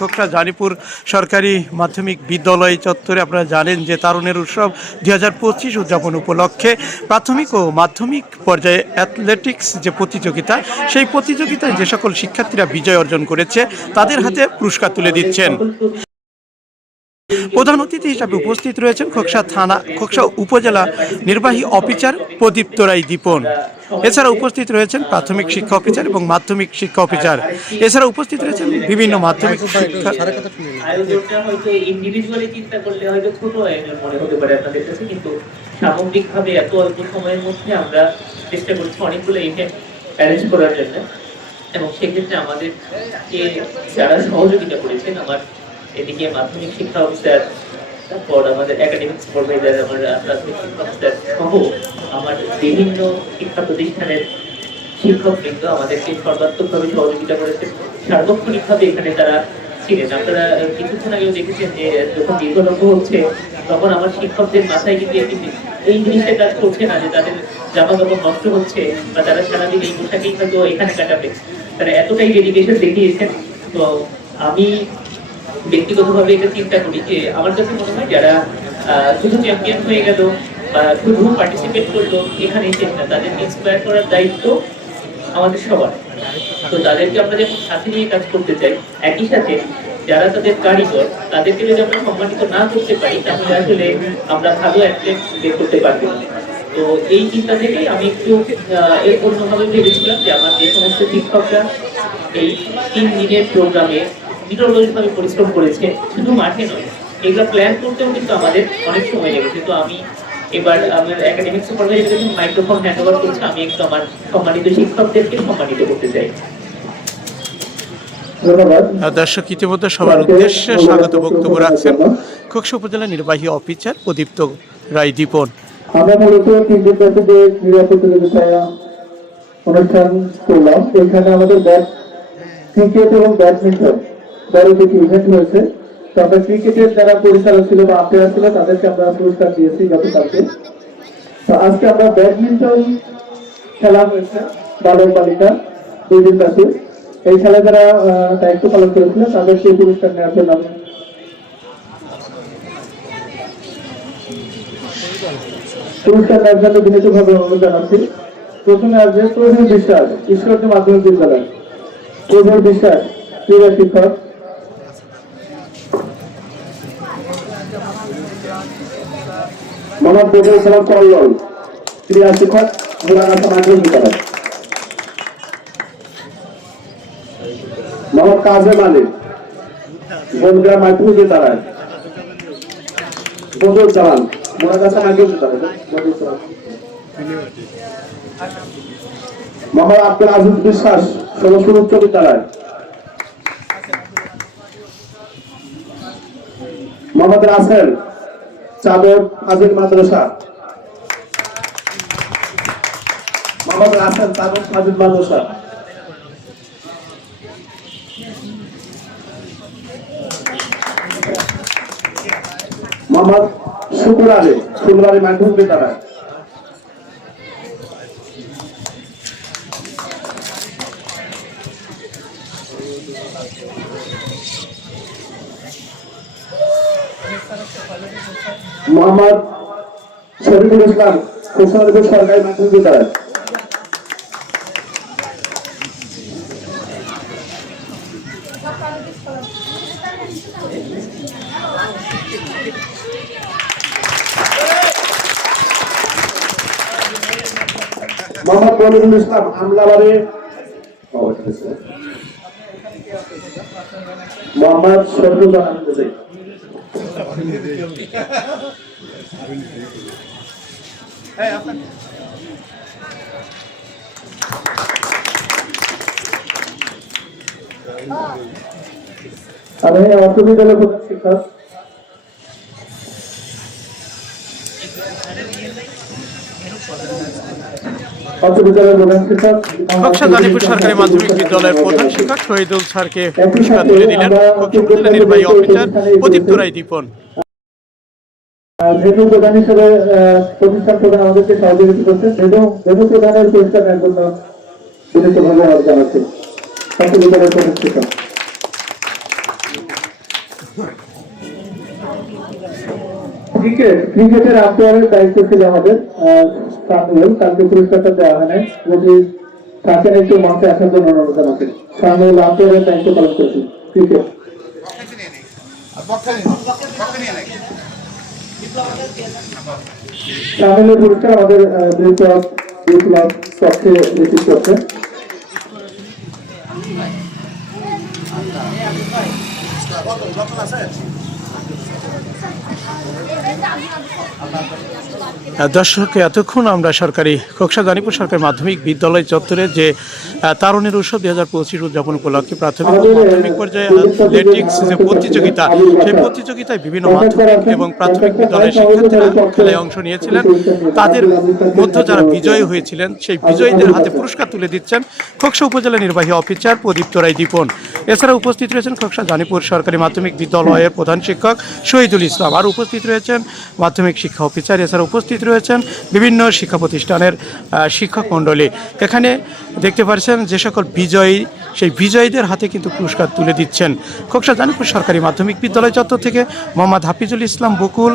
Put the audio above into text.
খোকরা, জানিপুর সরকারি মাধ্যমিক বিদ্যালয় চত্বরে আপনারা জানেন যে তারুণের উৎসব দুই হাজার পঁচিশ উদযাপন উপলক্ষে প্রাথমিক ও মাধ্যমিক পর্যায়ে অ্যাথলেটিক্স যে প্রতিযোগিতা, সেই প্রতিযোগিতায় যে সকল শিক্ষার্থীরা বিজয় অর্জন করেছে, তাদের হাতে পুরস্কার তুলে দিচ্ছেন। প্রধান অতিথি হিসাবে উপস্থিত রয়েছেন খোকসা থানা, খোকসা উপজেলা নির্বাহী অফিসার প্রদীপ্ত রায় দীপন। এছাড়া উপস্থিত রয়েছেন প্রাথমিক শিক্ষা অফিসার এবং মাধ্যমিক শিক্ষা অফিসার। এছাড়া উপস্থিত রয়েছেন বিভিন্ন মাধ্যমিক শিক্ষা সামগ্রিকভাবে এত অল্প সময়ের মধ্যে আমরা চেষ্টা করছি অনেকগুলো ইভেন্ট অ্যারেঞ্জ করার জন্য এবং সেক্ষেত্রে আমাদের যারা সহযোগিতা করেছেন আমার এদিকে মাধ্যমিক শিক্ষা অফিসার তারপর আমাদের একাডেমিক সুপারভাইজার আমার প্রাথমিক শিক্ষা অফিসার সহ আমার বিভিন্ন শিক্ষা প্রতিষ্ঠানের শিক্ষকবৃন্দ আমাদেরকে সর্বাত্মকভাবে সহযোগিতা করেছেন সার্বক্ষণিকভাবে এখানে তারা ছিলেন। আপনারা কিছুক্ষণ আগেও দেখেছেন যে যখন দীর্ঘলক্ষ হচ্ছে, তখন আমার শিক্ষকদের মাথায় কিন্তু এই জিনিসটা কাজ করছে না যে তাদের জামা কাপড় নষ্ট হচ্ছে বা তারা সারাদিন এই পোশাকেই হয়তো এখানে কাটাবে। তারা এতটাই ডেডিকেশন দেখিয়েছেন। তো আমি ব্যক্তিগতভাবে এটা চিন্তা করি যে আমার কাছে মনে হয় যারা শুধু চ্যাম্পিয়ন হয়ে গেল বা শুধু পার্টিসিপেট করল এখানে এসে না। তাদেরকে ইন্সপায়ার করার দায়িত্ব আমাদের সবার। তো তাদেরকে আমরা যখন সাথে নিয়ে কাজ করতে চাই, একই সাথে যারা তাদের কারিগর, তাদেরকে যদি আমরা সম্মানিত না করতে পারি, তাহলে আসলে আমরা ভালো অ্যাথলেট বের করতে পারব তো এই চিন্তা থেকেই আমি একটু এর অন্যভাবে ভেবেছিলাম যে আমার যে সমস্ত শিক্ষকরা এই তিন দিনের প্রোগ্রামে নিরলসভাবে পরিশ্রম করেছে শুধু মাঠে নয় এগুলো প্ল্যান করতেও কিন্তু আমাদের অনেক সময় লেগেছে তো আমি এবার আমার একাডেমিক সুপারভাইজার যখন মাইক্রোফোন হ্যান্ড ওভার করছে আমি একটু আমার সম্মানিত শিক্ষকদেরকে সম্মানিত করতে চাই। দর্শক ইতিমধ্যে সবার উদ্দেশ্যে স্বাগত বক্তব্য রাখছেন খোকসা উপজেলা নির্বাহী অফিসার প্রদীপ্ত রায় দীপন। আমরা মূলত তিন দিন যে ক্রীড়া প্রতিযোগিতা অনুষ্ঠান করলাম। এখানে আমাদের ব্যাট ক্রিকেট এবং ব্যাডমিন্টন বড় ইভেন্ট হয়েছে তো আমরা ক্রিকেটের যারা পরিচালক ছিল বা আম্পায়ার ছিল, তাদেরকে আমরা পুরস্কার দিয়েছি গতকালকে। তো আজকে আমরা ব্যাডমিন্টন খেলা হয়েছে বালক বালিকা দুই দিন এই খেলা যারা দায়িত্ব পালন করেছিল পুরস্কার নেওয়ার জন্য আমি পুরস্কার জন্য অনুরোধ জানাচ্ছি। প্রথমে প্রবীর বিশ্বাস ঈশ্বরদী মাধ্যমিক বিদ্যালয়। প্রবীর বিশ্বাস, ক্রীড়া শিক্ষক। মোহাম্মদ বদরুল সালাম কল্লল ক্রীড়া শিক্ষক গোলাঘাটা মাধ্যমিক বিদ্যালয় মোহাম্মদ কাজেম আলী বনগ্রাম মাধ্যমিক বিদ্যালয়। বদরুল সালাম মোনাগাছা মাধ্যমিক বিদ্যালয়। বদরুল সালাম মোহাম্মদ আব্দুল আজিজ বিশ্বাস ষোলশো উচ্চ বিদ্যালয়। মোহাম্মদ রাসেল চাদর হাজির মাদ্রাসা। মোহাম্মদ রাসেল চাদর আজির মাদ্রাসা। মোহাম্মদ শুকুর আলী আলী মাধ্যমিক বিদ্যালয়। মোহাম্মদ শরীফুল ইসলাম কৃষ্ণনগর সরকারি মাধ্যমিক বিদ্যালয়। মোহাম্মদ মনিরুল ইসলাম আমলাবাড়ি। মোহাম্মদ জাহান আমি অর্থ বিদ্যালয় প্রধান শিক্ষক জানিপুর সরকারি মাধ্যমিক বিদ্যালয়ের প্রধান শিক্ষক শহীদুল স্যারকে পুরস্কার তুলে দিলেন খোকসা নির্বাহী অফিসার প্রদীপ্ত রায় দীপন। প্রধান হিসেবে প্রতিষ্ঠান প্রধান আমাদেরকে সহযোগিতা করছেন প্রধানের পুরস্কার নেওয়ার জন্য জানাচ্ছি। বিদ্যালয়ের প্রধান শিক্ষক। ক্রিকেট ক্রিকেটের আম্পায়ারের দায়িত্ব ছিল আমাদের আহ, সামুয়েল কালকে পুরস্কারটা দেওয়া হয় নাই। যদি থাকেন একটু মঞ্চে আসার জন্য অনুরোধ জানাচ্ছি সামুয়েল আম্পায়ারের দায়িত্ব পালন করছি ক্রিকেট। আমাদের দর্শক, এতক্ষণ আমরা সরকারি খোকসা গানীপুর সরকারি মাধ্যমিক বিদ্যালয় চত্বরে যে তারুণের উৎসব দুই হাজার পঁচিশ উদযাপন উপলক্ষে প্রাথমিক মাধ্যমিক পর্যায়ে অ্যাথলেটিক্স যে প্রতিযোগিতা, সেই প্রতিযোগিতায় বিভিন্ন মাধ্যমিক এবং প্রাথমিক বিদ্যালয়ের শিক্ষার্থীরা খেলায় অংশ নিয়েছিলেন। তাদের মধ্যে যারা বিজয়ী হয়েছিলেন, সেই বিজয়ীদের হাতে পুরস্কার তুলে দিচ্ছেন খোকসা উপজেলা নির্বাহী অফিসার প্রদীপ্ত রায় দীপন। এছাড়া উপস্থিত রয়েছেন খোকসা জানিপুর সরকারি মাধ্যমিক বিদ্যালয়ের প্রধান শিক্ষক শহীদুল ইসলাম আর উপস্থিত রয়েছেন, মাধ্যমিক শিক্ষা অফিসার এছাড়া উপস্থিত রয়েছেন, বিভিন্ন শিক্ষা প্রতিষ্ঠানের শিক্ষক মণ্ডলী। এখানে দেখতে পাচ্ছেন যে সকল বিজয়ী, সেই বিজয়ীদের হাতে কিন্তু পুরস্কার তুলে দিচ্ছেন। খোকসা জানিপুর সরকারি মাধ্যমিক বিদ্যালয় চত্বর থেকে মোহাম্মদ হাফিজুল ইসলাম বকুল।